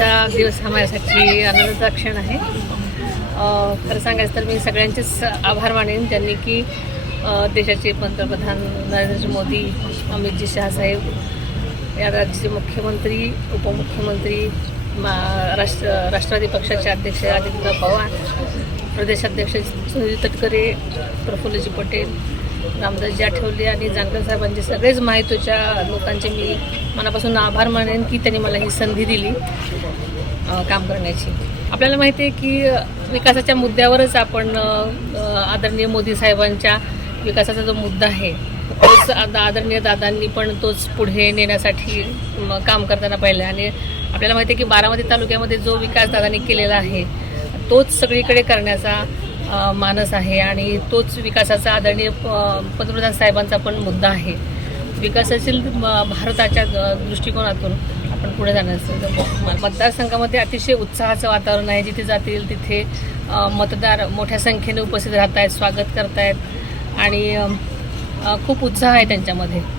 आजचा दिवस हा माझ्यासाठी आनंदाचा क्षण आहे खरं सांगायचं तर मी सगळ्यांचेच आभार मानेन त्यांनी की देशाचे पंतप्रधान नरेंद्र मोदी अमितजी शाहसाहेब या राज्याचे मुख्यमंत्री उपमुख्यमंत्री मा राष्ट्र राष्ट्रवादी पक्षाचे अध्यक्ष आदित्य पवार प्रदेशाध्यक्ष सुनील तटकरे प्रफुल्लजी पटेल रामदासजी आठवले आणि जानकर साहेबांचे सगळेच माहितीच्या लोकांचे मी मनापासून आभार मानेन की त्यांनी मला ही संधी दिली काम करण्याची आपल्याला माहिती आहे की विकासाच्या मुद्द्यावरच आपण आदरणीय मोदी साहेबांच्या विकासाचा जो मुद्दा आहे तोच आदरणीय दादांनी पण तोच पुढे नेण्यासाठी काम करताना पाहिलं आणि आपल्याला माहिती आहे की बारामती तालुक्यामध्ये जो विकास दादांनी केलेला आहे तोच सगळीकडे करण्याचा मानस आहे आणि तोच विकासाचा आदरणीय पंतप्रधान साहेबांचा पण मुद्दा आहे विकासाशील भारताच्या दृष्टिकोनातून आपण पुढे जाण्याचं मतदारसंघामध्ये अतिशय उत्साहाचं वातावरण आहे जिथे जातील तिथे मतदार मोठ्या संख्येने उपस्थित राहत आहेत स्वागत करतायत आणि खूप उत्साह आहे त्यांच्यामध्ये